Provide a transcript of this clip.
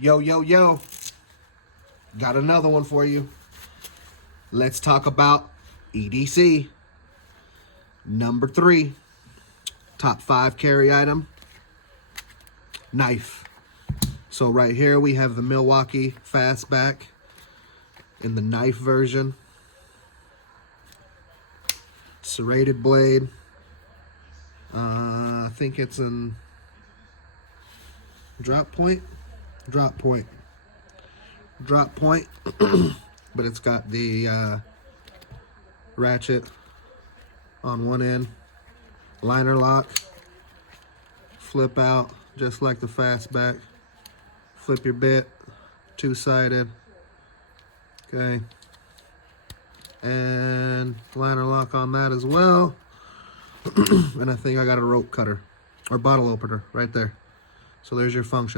Yo, yo, yo. Got another one for you. Let's talk about EDC. Number 3. Top 5 carry item. Knife. So right here we have the Milwaukee Fastback in the knife version. Serrated blade. I think it's in drop point, but it's got the ratchet on one end, liner lock, flip out just like the Fastback, flip your bit, two-sided, okay, and liner lock on that as well. And I think I got a rope cutter or bottle opener right there. So there's your function.